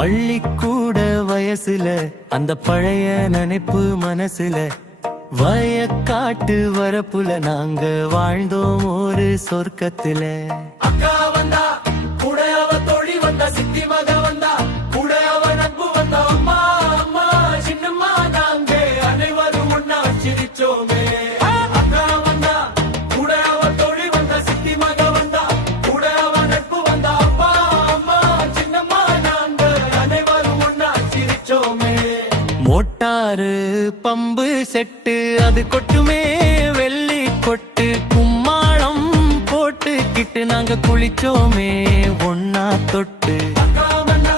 பள்ளிக்கூட வயசுல அந்த பழைய நினைப்பு மனசுல வயக்காட்டு வரப்புல நாங்க வாழ்ந்தோம் ஒரு சொர்க்கத்துல. அக்கா வந்தா கூட அவ தோழி வந்தா, சித்தி மக வந்தா கூட அவ நட்பு வந்தா, அம்மா அம்மா சின்னம்மா நாங்க அனைவரும் ஒன்னா சிரிச்சோமே. அக்கா வந்தா கூட அவ தோழி வந்தா, சித்தி மக வந்தா கூட அவ நட்பு வந்தா, அப்பா அம்மா சின்னம்மா நாங்க அனைவரும் ஒன்னா சிரிச்சோமே. மோட்டாரு பம்பு செட்டு அது கொட்டுமே வெள்ளி கொட்டு, கும்மாளம் போட்டுக்கிட்டு நாங்க குளிச்சோமே ஒன்னா தொட்டு. அக்கா வந்தா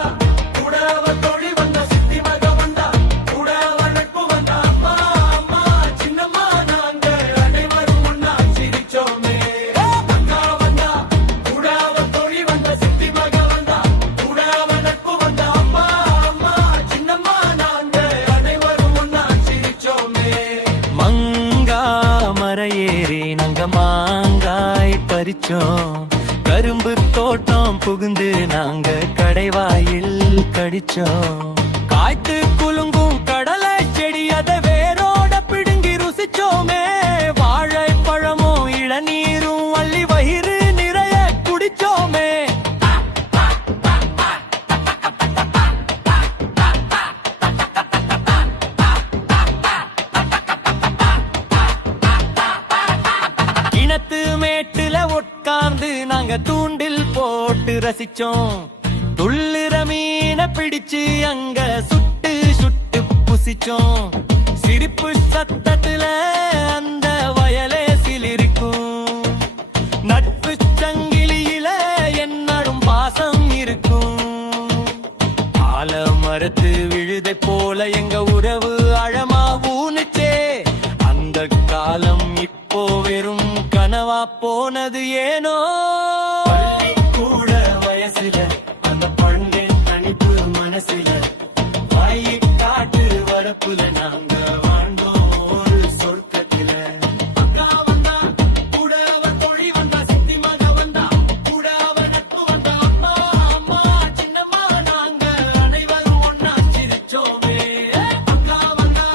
கூட அவ தோழி வந்தா, சித்தி மக வந்தா கூட அவ நட்பு வந்தா, அப்பா அம்மா சின்னம்மா நாங்க அனைவரும் ஒன்னா சிரிச்சோமே. அக்கா வந்தா கூட அவ தோழி வந்தா, சித்தி மக வந்தா கூட அவ நட்பு வந்தா, அப்பா அம்மா சின்னம்மா நாங்க அனைவரும் ஒன்னா சிரிச்சோமே. மங்கா மரையேறி நாங்க மாங்காய் பறிச்சோம், கரும்பு தோட்டம் புகுந்து நாங்க கடைவாயில் கடிச்சோம். காய்த்து குலுங்கும் கடலை செடி அதை வேரோட பிடுங்கி ருசிச்சோமே. வாழைப்பழமும் இளநீரும் அள்ளி வயிறு நிறைய குடிச்சோமே. கிணத்து மேட்டுல உட்கார்ந்து நாங்க தூண்டில் போட்டு ரசிச்சோம். துள்ளுற மீனை பிடிச்சு அங்க சுட்டு சுட்டு புசிச்சோம். சிரிப்பு சத்தத்துல அந்த வயலே சிலிருக்கும். நட்பு சங்கிலியில என்னடும் பாசம் இருக்கும். ஆல மரத்து விழுதை போல எங்க உறவு அழமா ஊனுச்சே. அந்த காலம் இப்போ வெறும் கனவா போனது ஏனோ. பள்ளிக்கூட வயசுல அந்த பழங்கின் தனிப்பு மனசுல வயக்காட்டு வரப்புல நாங்க வாழ்ந்தோம் ஒரு சொர்க்கத்துல. அக்கா வந்தா கூட அவ தோழி வந்தா, சித்தி மக வந்தா கூட அவ நட்பு வந்தா, அப்பா அம்மா சின்னம்மா நாங்க அனைவரும் ஒன்னா சிரிச்சோமே. அக்கா வந்தா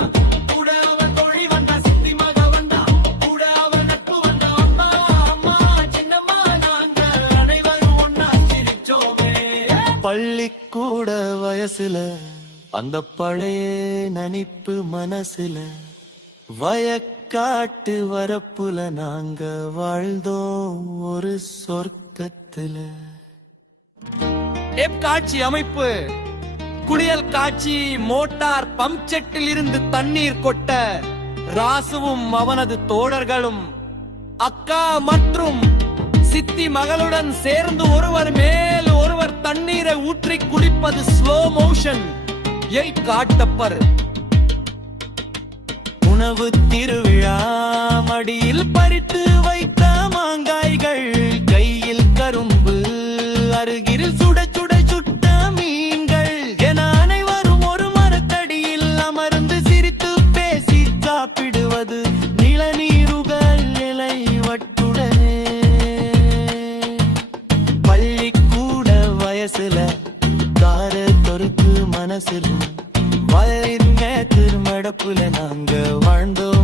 கூட அவ தோழி வந்தா, சித்தி மக வந்தா கூட அவ நட்பு வந்தா, அப்பா அம்மா சின்னம்மா நாங்க அனைவரும் ஒன்னா சிரிச்சோமே. பள்ளிக்கூட வயசுல அந்த பழைய நினைப்பு மனசுல வயக்காட்டு வரப்புல நாங்க வாழ்ந்தோம் ஒரு சொர்க்கத்துல. காட்சி அமைப்பு குளியல் காட்சி. மோட்டார் பம்ப் செட்டில் இருந்து தண்ணீர் கொட்ட ராசுவும் அவனது தோழர்களும் அக்கா மற்றும் சித்தி மகளுடன் சேர்ந்து ஒருவர் மேல் ஒருவர் தண்ணீரை ஊற்றி குடிப்பது ஸ்லோ மோஷன் காட்டப்பர். உணவு திருவிழா மடியில் பறித்து வைத்த மாங்காய்கள், கையில் கரும்பு அருகில் சுட சுட சுட்ட மீன்கள் என அனைவரும் ஒரு மரத்தடியில் அமர்ந்து சிரித்து பேசி சாப்பிடுவது நிலநீருகள் நிலை வட்டுடனே. பள்ளிக்கூட வயசுல தார தொருக்கு மனசிலும் வயலின் மேத்திரு மடப்புல நாங்க வாழ்ந்தோம்